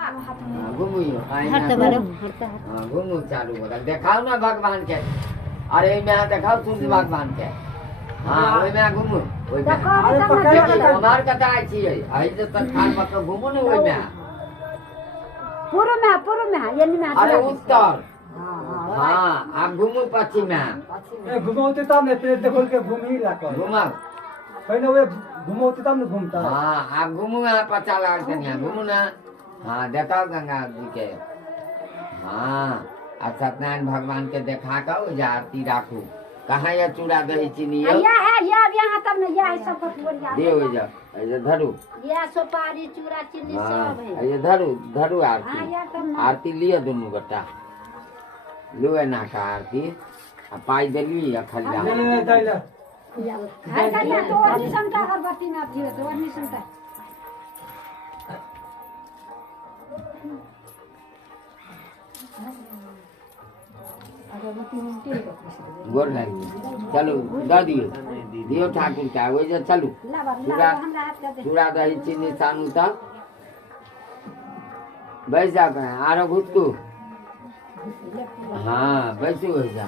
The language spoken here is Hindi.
घूमू घूमू चालू बोला देखाओ ना भगवान के। अरे मैं देखाओ सूर्य भगवान के। हाँ ओई में घूमू ओई में हमार कथा छियै आई जे तत्काल मतलब घूमू ने ओई में पूर्व में ये में अरे उत्तर हाँ आप घूमू पश्चिम में घुमाते तब ने पेट देखल के घूमी लाकर घुमा पहले वे घुमाते तब ने घूमता हाँ आप घूमू यहाँ पता लगा के घूमू ना। हाँ देखाओ गंगा जी के। हाँ आ सत्यनारायण भगवान के देखा कर जा आरती राखू। कहाँ ये चूड़ा दही चीनी है यहाँ तब न है सब कुछ दियो जा ऐसे धरू ये सुपारी चूड़ा चीनी सब है ऐसे धरू आरती आरती लिया दोनों बेटा लो ना का आरती आ पाई देली या खलिया ले दैला है कन्या तो और संता अगरबत्ती ना दियो तो और संता गोर लगी चलो द दियो ठाकुर का वही चलू चूड़ा दही चीनी सानू तक बैठ जा आरो घुटकू। हाँ बैसू बैठ जा।